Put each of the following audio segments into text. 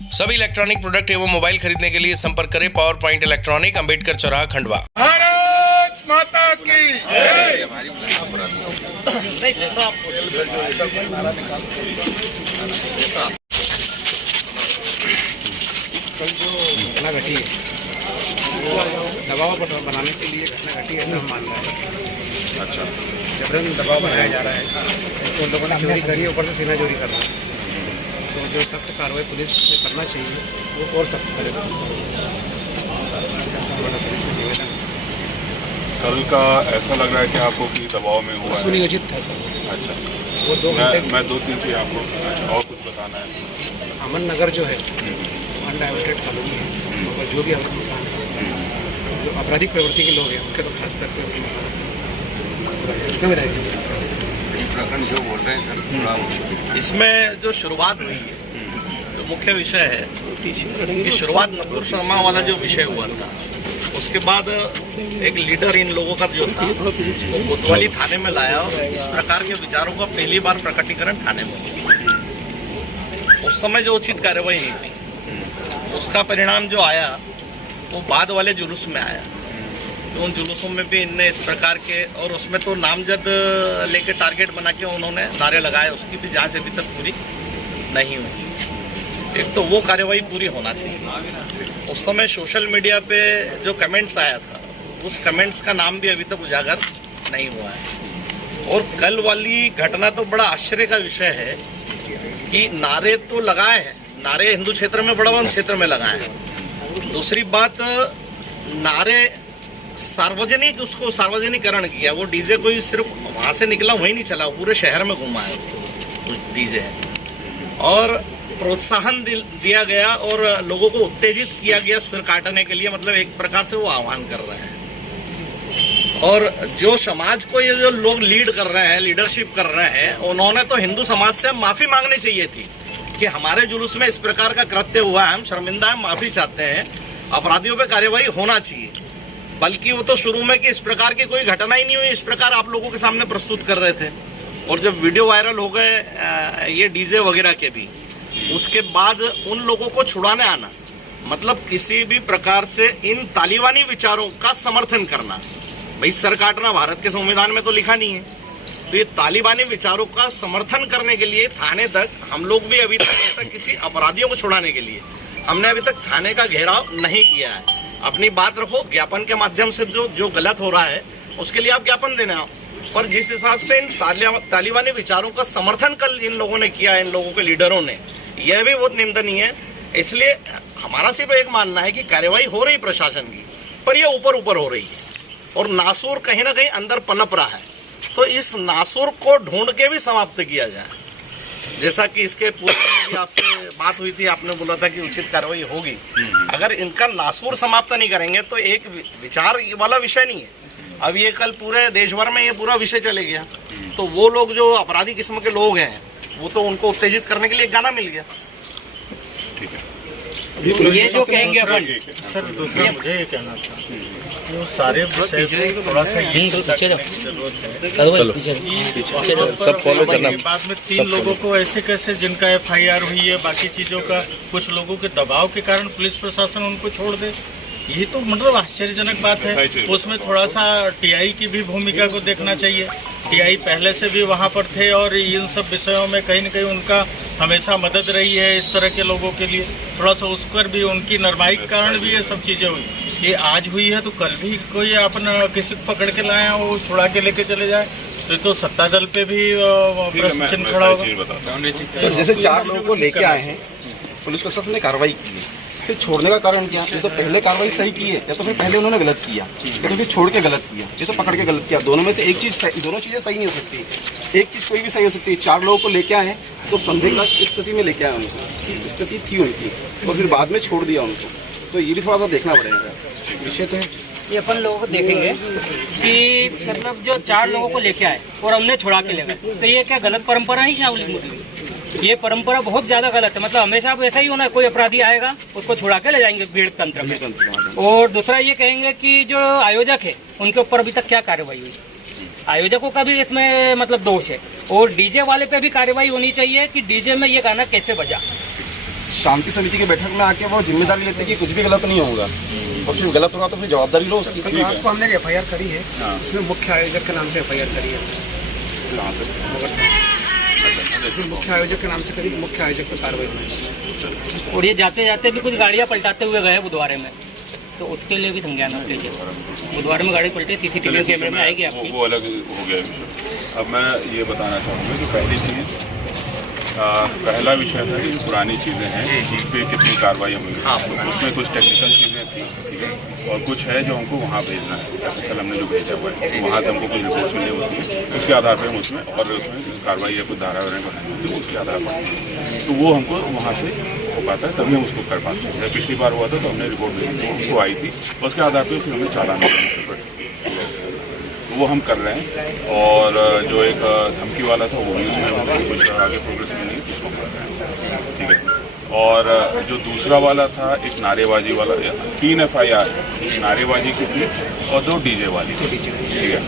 सभी electronic product एवं mobile खरीदने के लिए संपर्क करें पावर पॉइंट इलेक्ट्रॉनिक, अंबेडकर चौराहा, खंडवा। भारत माता की जय। घटना घटी है, दबाव बनाने के लिए घटना घटी है, ऐसा हम मान रहे हैं। अच्छा, जबरन दबाव बनाया जा रहा है। तो उन लोगों ने चोरी करी है, ऊपर से सीना चोरी कर रहा है। तो जो सख्त कार्रवाई पुलिस में करना चाहिए वो और सख्त करे। कल का ऐसा लग रहा है कि आपको कि दबाव में हुआ है? सुनियोजित था सर। अच्छा, वो 2 घंटे मैं 2-3 थी आपको। अच्छा, और कुछ बताना है? अमन नगर जो है अनडाइवर्टेड कॉलोनी है, और जो भी अमन मकान है, जो आपराधिक प्रवृत्ति के लोग हैं उनके तो खास करके उसमें बताइए प्रकरण जो बोल रहे हैं सर, थोड़ा इसमें जो शुरुआत हुई है, जो मुख्य विषय है कि शुरुआत नकुल शर्मा वाला जो विषय हुआ था, उसके बाद एक लीडर इन लोगों का जो था वो कोतवाली थाने में लाया और इस प्रकार के विचारों का पहली बार प्रकटीकरण थाने में हुआ। उस समय जो उचित कार्रवाई नहीं हुई, उसका परिणाम जो आया वो बाद वाले जुलूस में आया। तो उन जुलूसों में भी इनने इस प्रकार के, और उसमें तो नामजद लेके टारगेट बना के उन्होंने नारे लगाए, उसकी भी जांच अभी तक पूरी नहीं हुई। एक तो वो कार्रवाई पूरी होना चाहिए। उस समय सोशल मीडिया पे जो कमेंट्स आया था, उस कमेंट्स का नाम भी अभी तक उजागर नहीं हुआ है। और कल वाली घटना तो बड़ा आश्चर्य का विषय है कि नारे तो लगाए हैं, नारे हिंदू क्षेत्र में, बड़ा वन क्षेत्र में लगाए हैं। दूसरी बात, नारे सार्वजनिक, उसको सार्वजनिकरण किया। वो डीजे कोई सिर्फ वहाँ से निकला वहीं नहीं चला, पूरे शहर में घुमा है वो डीजे, और प्रोत्साहन दिया गया और लोगों को उत्तेजित किया गया सिर काटने के लिए। मतलब एक प्रकार से वो आह्वान कर रहे हैं। और जो समाज को ये जो लोग लीड कर रहे हैं, लीडरशिप कर रहे हैं, उन्होंने तो हिंदू समाज से माफ़ी मांगनी चाहिए थी कि हमारे जुलूस में इस प्रकार का कृत्य हुआ है, हम शर्मिंदा हैं, माफ़ी चाहते हैं, अपराधियों पे कार्रवाई होना चाहिए। बल्कि वो तो शुरू में कि इस प्रकार की कोई घटना ही नहीं हुई, इस प्रकार आप लोगों के सामने प्रस्तुत कर रहे थे। और जब वीडियो वायरल हो गए ये डीजे वगैरह के भी, उसके बाद उन लोगों को छुड़ाने आना, मतलब किसी भी प्रकार से इन तालिबानी विचारों का समर्थन करना। भाई सर काटना भारत के संविधान में तो लिखा नहीं है, तो ये तालिबानी विचारों का समर्थन करने के लिए थाने तक हम लोग भी अभी तक ऐसा किसी अपराधियों को छुड़ाने के लिए हमने अभी तक थाने का घेराव नहीं किया है। अपनी बात रखो, ज्ञापन के माध्यम से जो गलत हो रहा है उसके लिए आप ज्ञापन देना हो, पर जिस हिसाब से इन तालिबानी विचारों का समर्थन कल इन लोगों ने किया, इन लोगों के लीडरों ने, यह भी बहुत निंदनीय है। इसलिए हमारा सिर्फ एक मानना है कि कार्रवाई हो रही प्रशासन की, पर यह ऊपर हो रही है और नासूर कहीं ना कहीं अंदर पनप रहा है। तो इस नासूर को ढूंढ के भी समाप्त किया जाए। जैसा कि इसके पूर्व में भी आपसे बात हुई थी, आपने बोला था कि उचित कार्रवाई होगी। अगर इनका नासूर समाप्त नहीं करेंगे तो एक विचार वाला विषय नहीं है। अब ये कल पूरे देश भर में ये पूरा विषय चले गया, तो वो लोग जो अपराधी किस्म के लोग हैं, वो तो उनको उत्तेजित करने के लिए एक गाना मिल गया। ये जो कहेंगे अपन सर, दूसरा मुझे ये कहना था, वो सारे विषय को थोड़ा सा सब फॉलो करना। बाद में 3 लोगों को ऐसे कैसे, जिनका FIR हुई है, बाकी चीज़ों का, कुछ लोगों के दबाव के कारण पुलिस प्रशासन उनको छोड़ दे, ये तो मतलब आश्चर्यजनक बात है। उसमें थोड़ा सा TI की भी भूमिका को देखना चाहिए। TI पहले से भी वहाँ पर थे और इन सब विषयों में कहीं न कहीं उनका हमेशा मदद रही है इस तरह के लोगों के लिए। थोड़ा सा उस पर भी उनकी नरमाई के कारण भी ये सब चीज़ें हुई। ये आज हुई है तो कल भी कोई अपन किसी को पकड़ के लाए, वो छुड़ा के लेके चले जाए, तो सत्ता दल पे भी प्रश्न चिन्ह खड़ा होगा। जैसे 4 लोगों को लेके आए हैं, पुलिस प्रशासन ने कार्रवाई की, फिर छोड़ने का कारण क्या? ये तो पहले कार्रवाई सही की है, या तो फिर पहले उन्होंने गलत किया, या तो फिर छोड़ के गलत किया, ये तो पकड़ के गलत किया। दोनों में से एक चीज़, दोनों चीज़ें सही नहीं हो सकती। एक चीज़ कोई भी सही हो सकती है। 4 लोगों को लेके आए तो संदिग्ध स्थिति में लेके आए, उनको स्थिति थी उनकी, और फिर बाद में छोड़ दिया उनको। तो ये भी थोड़ा सा देखना पड़ेगा विषय तो है। ये अपन लोगों को देखेंगे कि मतलब जो 4 लोगों को लेके आए और हमने छुड़ा के ले गए, तो ये क्या गलत परंपरा ही शामिल मुस्लिम? ये परंपरा बहुत ज़्यादा गलत है। मतलब हमेशा ऐसा ही होना है, कोई अपराधी आएगा उसको छुड़ा के ले जाएंगे भीड़ तंत्र में। और दूसरा ये कहेंगे कि जो आयोजक है उनके ऊपर अभी तक क्या कार्रवाई हुई? आयोजकों का भी इसमें मतलब दोष है। और डीजे वाले पे भी कार्रवाई होनी चाहिए कि डीजे में ये गाना कैसे बजा। शांति समिति की बैठक में आके वो जिम्मेदारी लेते कि कुछ भी गलत नहीं होगा, और फिर गलत होगा तो फिर जवाबदारी लो उसकी। रात को हमने एक FIR करी है, उसमें मुख्य आयोजक के नाम से FIR करी है। उसमें मुख्य आयोजक के नाम से करी, मुख्य आयोजक पर कार्रवाई होनी चाहिए। और ये जाते जाते भी कुछ गाड़ियाँ पलटाते हुए गए बुधवार में, तो उसके लिए भी संज्ञान रख लीजिए। बुधवार में गाड़ी पलटी, CCTV कैमरे में आएगी आपकी। वो अलग हो गया विषय। अब मैं ये बताना चाहूँगा कि पहली चीज़, पहला विषय था कि पुरानी चीज़ें हैं जिस पे कितनी कार्रवाई हुई, उसमें कुछ टेक्निकल चीज़ें थी, ठीक है, और कुछ है जो हमको वहाँ भेजना है। FSL हमने जो भेजा हुआ है वहाँ से हमको कुछ रिपोर्ट्स मिली होती है, उसके आधार पर हम उसमें और उसमें कार्रवाई या कुछ धारा वगैरह बनानी होती है, उसके आधार पर तो वो हमको वहाँ से हो पाता है, तभी हम उसको कर पाते हैं। जब पिछली बार हुआ था तो हमने रिपोर्ट भेजी थी, उसको आई थी, उसके आधार पर फिर हमें चालान वो हम कर रहे हैं। और जो एक धमकी वाला था वो भी उसमें कुछ आगे प्रोग्रेस में नहीं, उसको कर रहे हैं, ठीक है। और जो दूसरा वाला था एक नारेबाजी वाला, 3 FIR नारेबाजी की थी और 2 DJ वाली, ठीक है,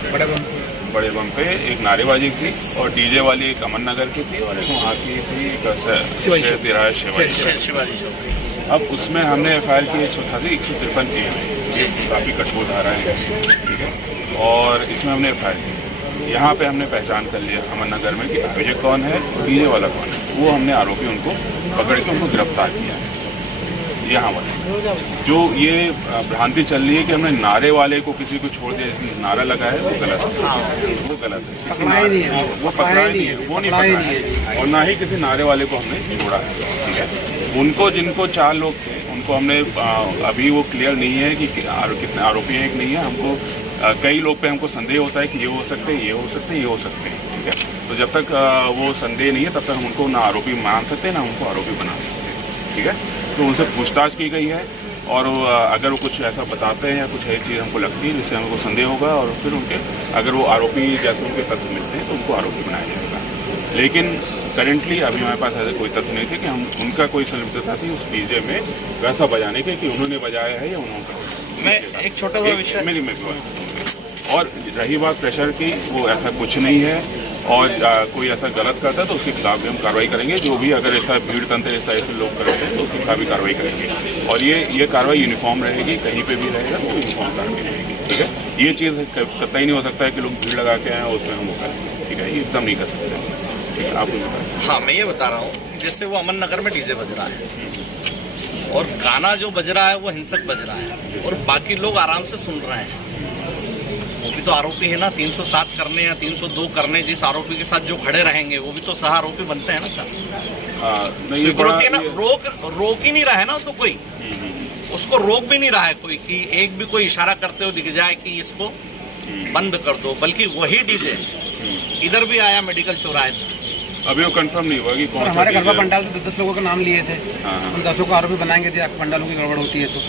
बड़े बम पे एक नारेबाजी की और DJ वाली एक अमन नगर की थी और एक वहाँ की थी शिवाजी। अब उसमें हमने FIR की 153 किए हैं, ये काफ़ी कठोर धारा है, ठीक है, और इसमें हमने FIR की। यहाँ पे हमने पहचान कर लिया अमन नगर में कि आयोजक कौन है, DJ वाला कौन है, वो हमने आरोपी उनको पकड़ के उनको गिरफ्तार किया है। यहाँ वाले जो ये भ्रांति चल रही है कि हमने नारे वाले को किसी को छोड़ दिया, नारा लगा है, वो गलत है, वो गलत है, वो पकड़ा नहीं है, वो नहीं पकड़ा है, और ना ही किसी नारे वाले को हमने छोड़ा है, ठीक है। उनको जिनको 4 लोग थे उनको हमने अभी वो क्लियर नहीं है कि कितने आरोपी हैं कि नहीं है। हमको कई लोग पे हमको संदेह होता है कि ये हो सकते हैं, ये हो सकते हैं, ये हो सकते हैं, ठीक है। तो जब तक वो संदेह नहीं है तब तक हम उनको ना आरोपी मान सकते हैं ना उनको आरोपी बना सकते हैं, ठीक है। तो उनसे पूछताछ की गई है और अगर वो कुछ ऐसा बताते हैं या कुछ ऐसी चीज़ हमको लगती है जिससे हमको संदेह होगा और फिर उनके अगर वो आरोपी जैसे उनके तथ्य मिलते हैं तो उनको आरोपी बनाया जाएगा। लेकिन करेंटली अभी हमारे पास ऐसे कोई तथ्य नहीं थे कि हम उनका कोई संलिप्तता थी उस डीजे में वैसा बजाने के कि उन्होंने बजाया है या उन्होंने। मैं एक छोटा सा विषय मेरी और रही बात प्रेशर की, वो ऐसा कुछ नहीं है और कोई ऐसा गलत करता है तो उसके खिलाफ भी हम कार्रवाई करेंगे। जो भी अगर ऐसा भीड़ तंत्र इस तरह से लोग करते हैं तो उसके खिलाफ भी कार्रवाई करेंगे और ये कार्रवाई यूनिफॉर्म रहेगी, कहीं पे भी रहेगा तो यूनिफॉर्म कार्रवाई रहेगी, ठीक है। ये चीज़ कतई नहीं हो सकता है कि लोग भीड़ लगा के आए और उसमें हम वो करेंगे, ठीक है, ये एकदम नहीं कर सकते, ठीक है। आपको बताएं। हाँ, मैं ये बता रहा हूँ जैसे वो अमन नगर में डीजे बज रहा है और गाना जो बज रहा है वो हिंसक बज रहा है और बाकी लोग आराम से सुन रहे हैं, वो भी तो आरोपी है ना। 307 करने या 302 करने जिस आरोपी के साथ जो खड़े रहेंगे वो भी तो सह आरोपी बनते हैं ना सर। सिक्योरिटी ना रोक ही नहीं रहा है ना तो कोई उसको रोक भी नहीं रहा है कोई कि एक भी कोई इशारा करते हुए दिख जाए कि इसको बंद कर दो, बल्कि वही डीजे इधर भी आया मेडिकल चौराहे। अभी वो कंफर्म नहीं हुआ कि कौन। हमारे घर पर पंडाल से 10 लोगों के नाम लिए थे, हम 10 को आरोपी बनाएंगे थे, पंडालों की गड़बड़ होती है तो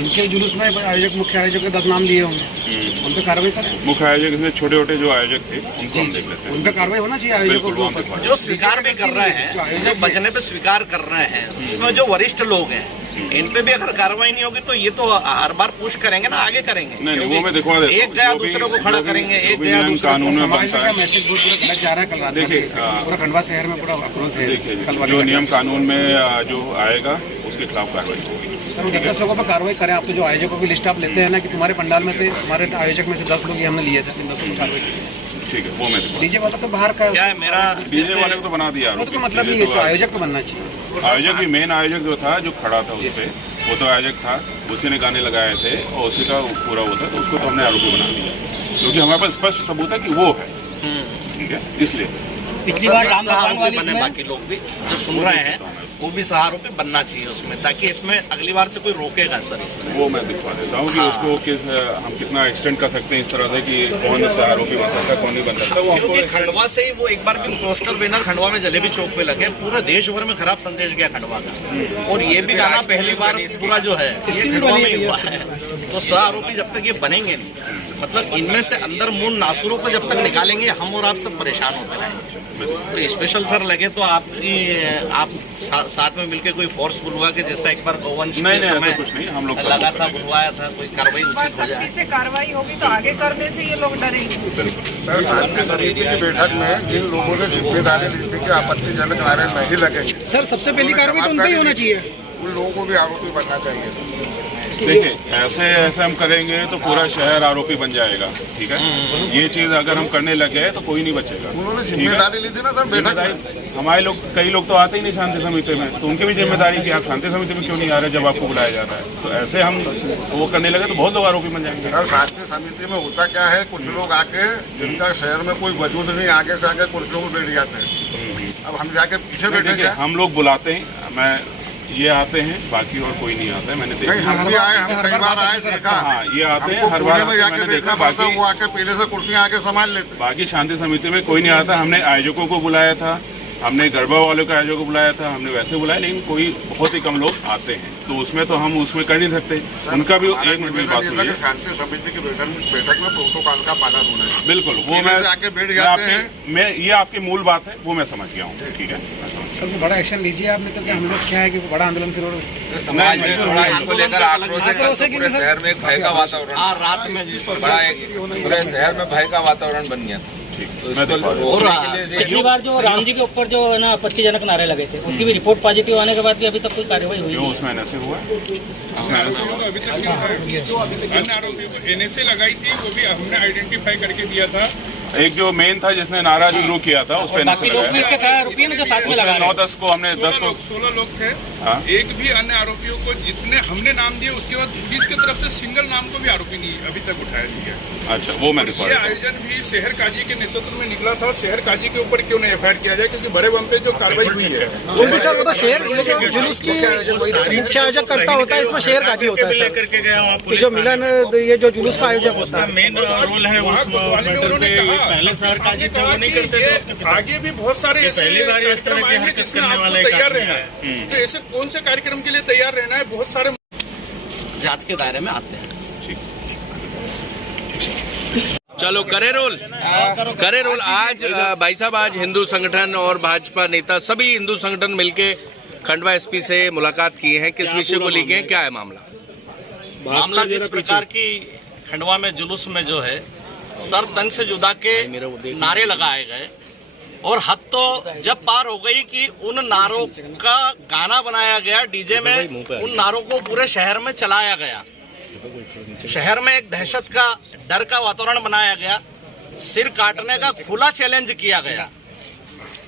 इनके जुलूस में आयोजक मुख्य आयोजक के 10 नाम लिए होंगे, उन पर कार्रवाई करें। मुख्य आयोजक में छोटे छोटे जो आयोजक थे उन पर कार्रवाई होना चाहिए। आयोजकों के ऊपर जो स्वीकार भी कर रहे हैं, जो बचने पे स्वीकार कर रहे हैं, उसमें जो वरिष्ठ लोग हैं इन पे भी अगर कार्रवाई नहीं होगी तो ये तो हर बार पुश करेंगे ना, आगे करेंगे। नहीं, वो मैं दिखवा देता हूं। एक गया दूसरे को खड़ा करेंगे, एक गया दूसरे कानून में समाज का मैसेज बहुत पूरा गलत जा रहा है। कल रात देखिए पूरा खंडवा शहर में पूरा आक्रोश है। जो नियम कानून में जो आएगा उसके खिलाफ कार्रवाई होगी। सर 10 लोगों पर कार्रवाई करें। आप तो जो आयोजकों की लिस्ट आप लेते हैं ना कि तुम्हारे पंडाल में से हमारे आयोजक में से 10 लोग ही हमने लिए थे, 10 पर कार्रवाई की, ठीक है। वो मैं डीजे वाला तो बाहर का क्या है मेरा डीजे वाले को तो बना दिया, तो मतलब नहीं है, आयोजक तो बनना चाहिए। आयोजक भी मेन आयोजक जो था जो खड़ा था उस पर वो तो आयोजक था, उसी ने गाने लगाए थे और उसी का पूरा वो था, तो उसको तो हमने आरोपी बना दिया क्योंकि हमारे पास स्पष्ट सबूत है कि वो है, ठीक है। इसलिए पिछली बार राम भगवान वाली बने, बाकी लोग भी जो सुन रहे हैं वो भी सह आरोपी बनना चाहिए उसमें, ताकि इसमें अगली बार से कोई रोकेगा सर इसमें। वो मैं दिखवा देता हूँ कि उसको हम कितना एक्सटेंड कर सकते हैं इस तरह से कि कौन सह आरोपी बन सकता है, कौन नहीं बन सकता। क्योंकि खंडवा से ही वो एक बार भी पोस्टर बैनर खंडवा में जलेबी चौक पे लगे, पूरा देश भर में खराब संदेश गया खंडवा का। और ये भी गाना पहली बार पूरा जो है ये खंडवा में ही हुआ है। तो सह आरोपी जब तक ये बनेंगे नहीं, मतलब इनमें से अंदर मूल नासुरों को जब तक निकालेंगे हम और आप सब परेशान होते रहेंगे। तो स्पेशल सर लगे तो आप साथ में मिलकर कोई फोर्स बुलवा के जैसा एक बार गोवंश नहीं ऐसा कुछ नहीं, हम लोग लगा था, बुलवाया था, कोई कार्रवाई उचित हो जाए। से कार्रवाई होगी तो आगे करने से ये लोग डरेंगे। सर शांति समिति की बैठक में जिन लोगों ने जिम्मेदारी ली थी कि आपत्तिजनक नारे नहीं लगेंगे, सर सबसे पहली कार्रवाई तो उन पे ही होना चाहिए। उन लोगों को भी आरोपी बनना चाहिए। देखिए ऐसे हम करेंगे तो पूरा शहर आरोपी बन जाएगा, ठीक है। ये चीज़ अगर हम करने लग गए तो कोई नहीं बचेगा। उन्होंने जिम्मेदारी ली थी ना सर बैठक में। हमारे लोग, कई लोग तो आते ही नहीं शांति समिति में, तो उनकी भी जिम्मेदारी कि आप शांति समिति में क्यों नहीं आ रहे जब आपको बुलाया जाता है। तो ऐसे हम वो करने लगे तो बहुत लोग आरोपी बन जाएंगे। सर शांति समिति में होता क्या है, कुछ लोग आके जिनका शहर में कोई वजूद नहीं, आगे से आके कुर्सियों में बैठ जाते हैं। अब हम जाके पीछे बैठे, हम लोग बुलाते हैं, मैं ये आते हैं, बाकी और कोई नहीं आता है। मैंने देखा, हम भी आए, हम कई बार आए, देखा। हाँ, ये आते हैं हर बार, जाके देखा, बाकी वो आके पहले से कुर्सियां आके संभाल लेते। बाकी शांति समिति में कोई नहीं आता। हमने आयोजकों को बुलाया था, हमने गरबा वालों के आयोजकों को बुलाया था, हमने वैसे बुलाया, लेकिन कोई बहुत ही कम लोग आते हैं, तो उसमें तो हम उसमें कर नहीं सकते। उनका भी एक मिनट में बात हुई है, शांति समिति की बैठक में प्रोटोकॉल का पालन होना है। बिल्कुल, वो मैं आके बैठ जाते हैं। मैं ये आपकी मूल बात है, वो मैं समझ गया हूँ, ठीक है। सर बड़ा एक्शन लीजिए आपने, तो क्या हम लोग क्या है कि बड़ा आंदोलन फिर समाज में थोड़ा इसको लेकर आक्रोश है, पूरे शहर में एक भय का वातावरण, रात में जिस पर बड़ा पूरे शहर में भय का वातावरण बन गया। और पिछली बार जो राम जी के ऊपर जो है ना आपत्तिजनक नारे लगे थे, उसकी भी रिपोर्ट पॉजिटिव आने के बाद भी अभी तक कोई कार्रवाई हुई नहीं। उसमें ऐसे हुआ अन्य आरोपियों को एनएसए लगाई थी, वो भी हमने आइडेंटिफाई करके दिया था। एक जो मेन था जिसने नारा शुरू किया था, उस पर 9-10 को हमने 16 लोग थे। एक भी अन्य आरोपियों को जितने हमने नाम दिए, उसके बाद पुलिस की तरफ से सिंगल नाम को भी आरोपी नहीं अभी तक उठाया गया। अच्छा, वो मैं ये आयोजन भी शहर काजी के नेतृत्व में निकला था। शहर काजी के ऊपर क्यों नहीं एफआईआर किया जाए, क्योंकि बड़े बम पे जो कार्रवाई हुई है सर वो तो शहर जुलूस की मुख्य आयोजक करता होता है, इसमें शहर काजी होता है लेकर के गया वहाँ जो मिलन, ये जो जुलूस का आयोजक होता है, मेन रोल है उसमें। पहले शहर काजी थे वो नहीं करते थे, आगे भी बहुत सारे पहली बार इस तरह की हरकत करने वाले तैयार रहना है। तो ऐसे कौन से कार्यक्रम के लिए तैयार रहना है, बहुत सारे जांच के दायरे में आते हैं। चलो करे रोल। आज भाई साहब, आज हिंदू संगठन और भाजपा नेता, सभी हिंदू संगठन मिलके खंडवा एसपी से मुलाकात किए हैं। किस विषय को लेके हैं, क्या है मामला? जिस प्रकार की खंडवा में जुलूस में जो है सर तन से जुदा के नारे लगाए गए, और हद तो जब पार हो गई कि उन नारों का गाना बनाया गया डीजे में, उन नारों को पूरे शहर में चलाया गया। शहर में एक दहशत का, डर का वातावरण बनाया गया, सिर काटने का खुला चैलेंज किया गया।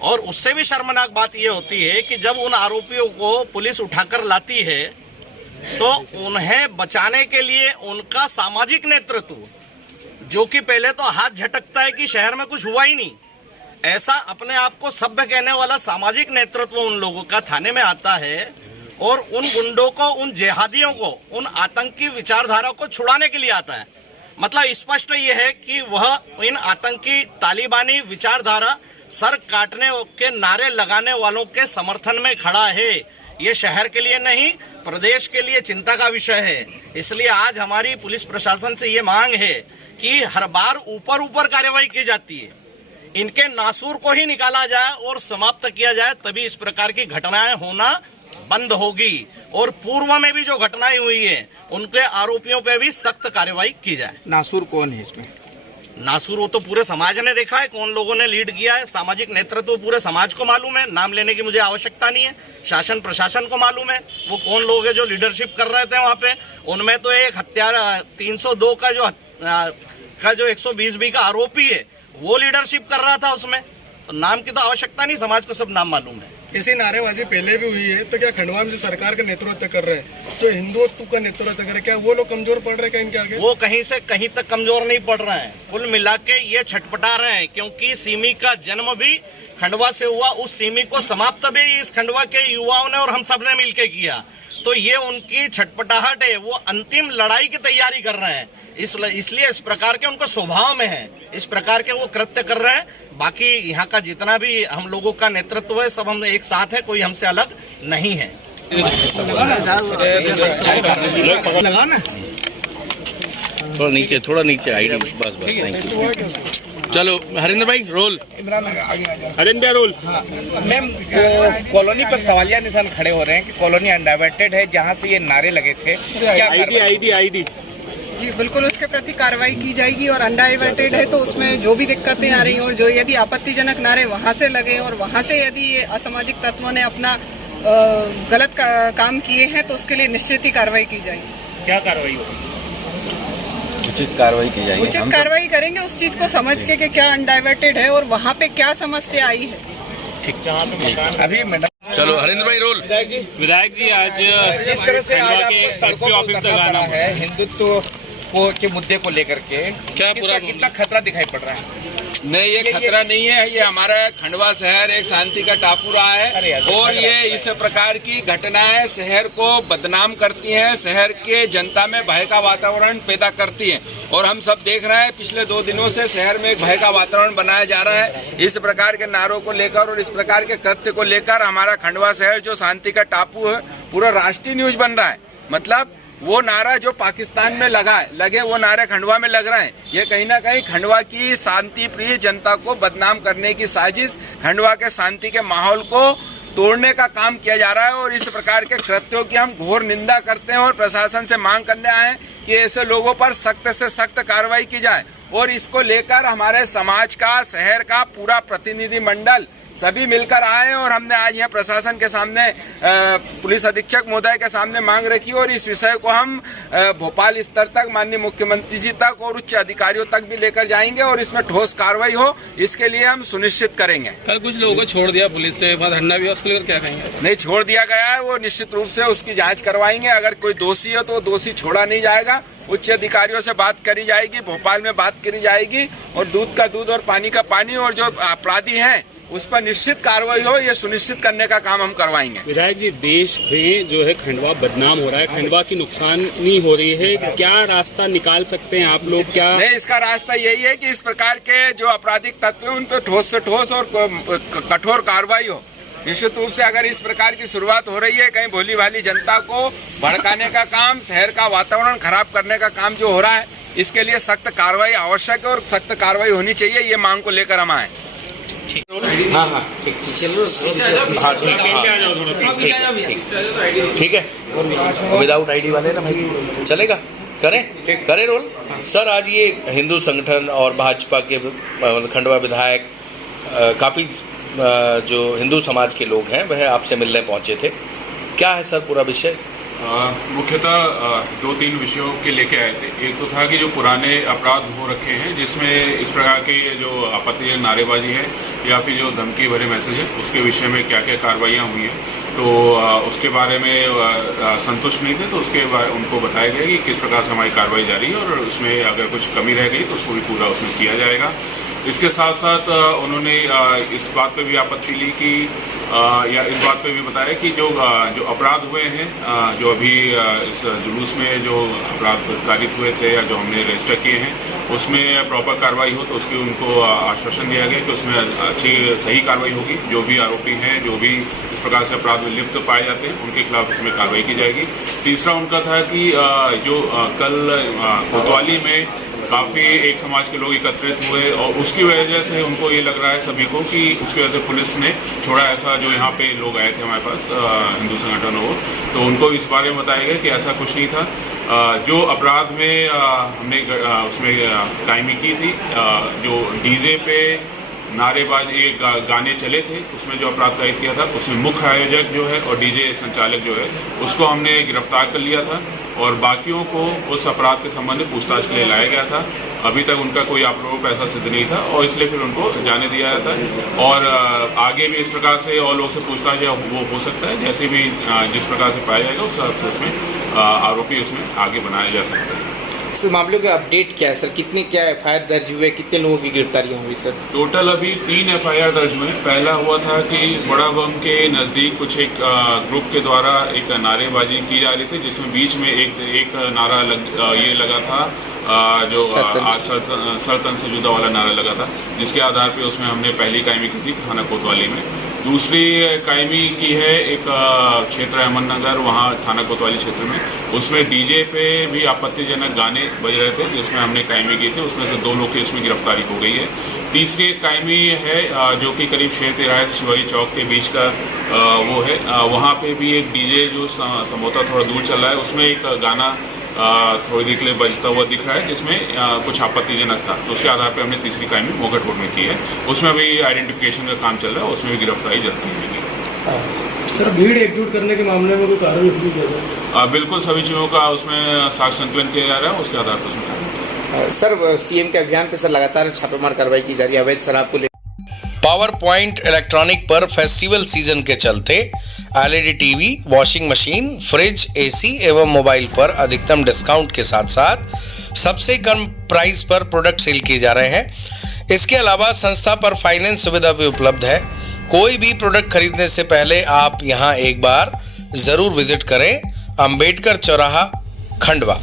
और उससे भी शर्मनाक बात यह होती है कि जब उन आरोपियों को पुलिस उठाकर लाती है, तो उन्हें बचाने के लिए उनका सामाजिक नेतृत्व, जो कि पहले तो हाथ झटकता है कि शहर में कुछ हुआ ही नहीं, ऐसा अपने आप को सभ्य कहने वाला सामाजिक नेतृत्व उन लोगों का थाने में आता है, और उन गुंडों को, उन जिहादियों को, उन आतंकी विचारधारा को छुड़ाने के लिए आता है। मतलब स्पष्ट ये है कि वह इन आतंकी तालिबानी विचारधारा, सर काटने के नारे लगाने वालों के समर्थन में खड़ा है। ये शहर के लिए नहीं, प्रदेश के लिए चिंता का विषय है। इसलिए आज हमारी पुलिस प्रशासन से ये मांग है कि हर बार ऊपर कार्रवाई की जाती है, इनके नासूर को ही निकाला जाए और समाप्त किया जाए, तभी इस प्रकार की घटनाएं होना बंद होगी। और पूर्व में भी जो घटनाएं हुई है, उनके आरोपियों पे भी सख्त कार्रवाई की जाए। नासूर कौन है इसमें? नासूर वो तो पूरे समाज ने देखा है, कौन लोगों ने लीड किया है। सामाजिक नेतृत्व पूरे समाज को मालूम है, नाम लेने की मुझे आवश्यकता नहीं है। शासन प्रशासन को मालूम है वो कौन लोग हैं जो लीडरशिप कर रहे थे वहाँ पे। उनमें तो एक हत्यारा 302 का जो 120B का आरोपी है, वो लीडरशिप कर रहा था उसमें। तो नाम की तो आवश्यकता नहीं, समाज को सब नाम मालूम है। ऐसी नारेबाजी पहले भी हुई है, तो क्या खंडवा में जो सरकार का नेतृत्व कर रहे हैं, जो हिंदुत्व का नेतृत्व कर रहे हैं, क्या वो लोग कमजोर पड़ रहे हैं क्या इनके आगे? वो कहीं से कहीं तक कमजोर नहीं पड़ रहे हैं, कुल मिला के ये छटपटा रहे हैं। क्योंकि सिमी का जन्म भी खंडवा से हुआ, उस सिमी को समाप्त भी इस खंडवा के युवाओं ने और हम सब ने मिलकर किया। तो ये उनकी छटपटाहट है, वो अंतिम लड़ाई की तैयारी कर रहे हैं। इसलिए इस प्रकार के उनको स्वभाव में है, इस प्रकार के वो कृत्य कर रहे हैं। बाकी यहाँ का जितना भी हम लोगों का नेतृत्व है, सब हम एक साथ है, कोई हमसे अलग नहीं है। थोड़ा नीचे आईडी, बस थैंक यू। चलो हरिंदर भाई roll. Harinder roll. Ma'am, colony पर सवालिया निशान खड़े हो रहे हैं कि कॉलोनी अनडाइवर्टेड है, जहां से ये नारे लगे थे। क्या आईडी जी बिल्कुल उसके प्रति कार्रवाई की जाएगी और अनडाइवर्टेड है तो उसमें जो भी दिक्कतें आ रही हैं और जो यदि आपत्तिजनक नारे वहाँ से लगे और वहाँ से यदि ये असामाजिक तत्वों ने अपना गलत काम किए हैं तो उसके लिए निश्चित ही कार्रवाई की जाएगी। क्या कार्रवाई होगी? उचित कार्रवाई की जाएगी। उचित कार्रवाई करेंगे उस चीज को समझ के कि क्या अनडाइवर्टेड है और वहाँ पे क्या समस्या आई है। अभी मैडम चलो हरिंद्र भाई रोल। विधायक जी आज जिस तरह से आज आपको सड़कों पर उतरना पड़ा है हिंदुत्व के मुद्दे को लेकर के, क्या पूरा कितना खतरा दिखाई पड़ रहा है? नहीं, ये खतरा नहीं है। ये हमारा खंडवा शहर एक शांति का टापू रहा है और ये इस प्रकार की घटनाएं शहर को बदनाम करती हैं, शहर के जनता में भय का वातावरण पैदा करती हैं और हम सब देख रहे हैं पिछले 2 दिनों से शहर में एक भय का वातावरण बनाया जा रहा है। इस प्रकार के नारों को लेकर और इस प्रकार के कृत्य को लेकर हमारा खंडवा शहर जो शांति का टापू है पूरा राष्ट्रीय न्यूज बन रहा है। मतलब वो नारा जो पाकिस्तान में लगे वो नारे खंडवा में लग रहे हैं। ये कहीं ना कहीं खंडवा की शांति प्रिय जनता को बदनाम करने की साजिश, खंडवा के शांति के माहौल को तोड़ने का काम किया जा रहा है और इस प्रकार के कृत्यों की हम घोर निंदा करते हैं और प्रशासन से मांग करने आए हैं कि ऐसे लोगों पर सख्त से सख्त कार्रवाई की जाए। और इसको लेकर हमारे समाज का, शहर का पूरा प्रतिनिधि मंडल सभी मिलकर आए और हमने आज यहाँ प्रशासन के सामने पुलिस अधीक्षक महोदय के सामने मांग रखी और इस विषय को हम भोपाल स्तर तक माननीय मुख्यमंत्री जी तक और उच्च अधिकारियों तक भी लेकर जाएंगे और इसमें ठोस कार्रवाई हो इसके लिए हम सुनिश्चित करेंगे। कल कुछ लोगों को छोड़ दिया पुलिस ने, धरना भी उसके लेकर क्या कहेंगे? नहीं छोड़ दिया गया है, वो निश्चित रूप से उसकी जाँच करवाएंगे। अगर कोई दोषी हो तो दोषी छोड़ा नहीं जाएगा। उच्च अधिकारियों से बात करी जाएगी, भोपाल में बात करी जाएगी और दूध का दूध और पानी का पानी और जो अपराधी हैं उस पर निश्चित कार्रवाई हो ये सुनिश्चित करने का काम हम करवाएंगे। विधायक जी, देश में जो है खंडवा बदनाम हो रहा है, खंडवा की नुकसानी हो रही है, क्या रास्ता निकाल सकते हैं आप लोग? क्या नहीं, इसका रास्ता यही है कि इस प्रकार के जो आपराधिक तत्व हैं उन पर ठोस से ठोस और कठोर कार्रवाई हो। निश्चित रूप से अगर इस प्रकार की शुरुआत हो रही है, कहीं भोली भाली जनता को भड़काने का काम, शहर का वातावरण खराब करने का काम जो हो रहा है, इसके लिए सख्त कार्रवाई आवश्यक है और सख्त कार्रवाई होनी चाहिए। ये मांग को लेकर हम आए। ठीक है, विदाउट आईडी वाले ना भाई चलेगा, करें रोल। सर, आज ये हिंदू संगठन और भाजपा के खंडवा विधायक काफ़ी जो हिंदू समाज के लोग हैं वह आपसे मिलने पहुंचे थे, क्या है सर पूरा विषय? मुख्यतः 2-3 विषयों के लेके आए थे। एक तो था कि जो पुराने अपराध हो रखे हैं जिसमें इस प्रकार के जो आपत्तिजनक नारेबाजी है या फिर जो धमकी भरे मैसेज है उसके विषय में क्या क्या कार्रवाइयाँ हुई हैं, तो उसके बारे में संतुष्ट नहीं थे, तो उसके बारे उनको बताया गया कि किस प्रकार से हमारी कार्रवाई जारी है और उसमें अगर कुछ कमी रह गई तो उसको भी पूरा उसमें किया जाएगा। इसके साथ साथ उन्होंने इस बात पे भी आपत्ति ली कि या इस बात पे भी बताया कि जो अपराध हुए हैं, जो अभी इस जुलूस में जो अपराध कारित हुए थे या जो हमने रजिस्टर किए हैं उसमें प्रॉपर कार्रवाई हो, तो उसकी उनको आश्वासन दिया गया कि उसमें अच्छी सही कार्रवाई होगी। जो भी आरोपी हैं, जो भी इस प्रकार से अपराध में लिप्त पाए जाते हैं उनके खिलाफ इसमें कार्रवाई की जाएगी। तीसरा उनका था कि जो कल कोतवाली में काफ़ी एक समाज के लोग एकत्रित हुए और उसकी वजह से उनको ये लग रहा है सभी को कि उसकी वजह से पुलिस ने थोड़ा ऐसा, जो यहाँ पे लोग आए थे हमारे पास हिंदू संगठन हो, तो उनको इस बारे में बताया गया कि ऐसा कुछ नहीं था। जो अपराध में हमने उसमें कायमी की थी, जो डीजे पे नारेबाजी गाने चले थे उसमें जो अपराध कायद किया था उसमें मुख्य आयोजक जो है और डीजे संचालक जो है उसको हमने गिरफ्तार कर लिया था और बाकियों को उस अपराध के संबंध में पूछताछ के लिए लाया गया था। अभी तक उनका कोई आरोप ऐसा सिद्ध नहीं था और इसलिए फिर उनको जाने दिया जाता है और आगे भी इस प्रकार से और लोगों से पूछताछ वो हो सकता है, जैसे भी जिस प्रकार से पाया जाएगा उस हिसाब से उसमें आरोपी उसमें आगे बनाया जा सकता है। सर, मामले का अपडेट क्या है सर? कितने क्या एफआईआर दर्ज हुए, कितने लोगों की गिरफ्तारियां हुई सर? टोटल अभी 3 एफआईआर दर्ज हुए। पहला हुआ था कि बड़ा बम के नज़दीक कुछ एक ग्रुप के द्वारा एक नारेबाजी की जा रही थी जिसमें बीच में एक नारा ये लगा था जो सरतन से जुदा वाला नारा लगा था, जिसके आधार पे उसमें हमने पहली कायमी की थी थाना कोतवाली में। दूसरी कायमी की है एक क्षेत्र अहमदनगर, वहाँ थाना कोतवाली क्षेत्र में, उसमें डीजे पे भी आपत्तिजनक गाने बज रहे थे जिसमें हमने कायमी की थी, उसमें से 2 लोग की उसमें गिरफ्तारी हो गई है। तीसरी एक कायमी है जो कि करीब शेर तिराहे शिवाजी चौक के बीच का वो है, वहाँ पे भी एक डीजे जो संभवतः थोड़ा दूर चल रहा है उसमें एक गाना थोड़ी देर के लिए बजता हुआ दिख रहा है, जिसमें कुछ आपत्तिजनक था, तो उसके आधार पर हमने तीसरी कायमी मोगट रोड में की है। उसमें अभी आइडेंटिफिकेशन का काम चल रहा है, उसमें भी गिरफ्तारी जल्द की जाएगी। सर भीड़ एकजुट करने के मामले में कोई कार्रवाई होगी क्या? बिल्कुल सभी चीज़ों का उसमें साक्ष्य संकलन किया जा रहा है, उसके आधार पर उसमें कार्रवाई। सर सीएम के अभियान पे सर लगातार छापेमार कार्रवाई की जा रही है अवैध शराब को लेकर। पावर पॉइंट इलेक्ट्रॉनिक पर फेस्टिवल सीजन के चलते LED TV, washing machine, fridge, AC एवं मोबाइल पर अधिकतम डिस्काउंट के साथ साथ सबसे कम प्राइस पर प्रोडक्ट सेल किए जा रहे हैं। इसके अलावा संस्था पर फाइनेंस सुविधा भी उपलब्ध है। कोई भी प्रोडक्ट खरीदने से पहले आप यहां एक बार जरूर विजिट करें। अंबेडकर चौराहा, खंडवा।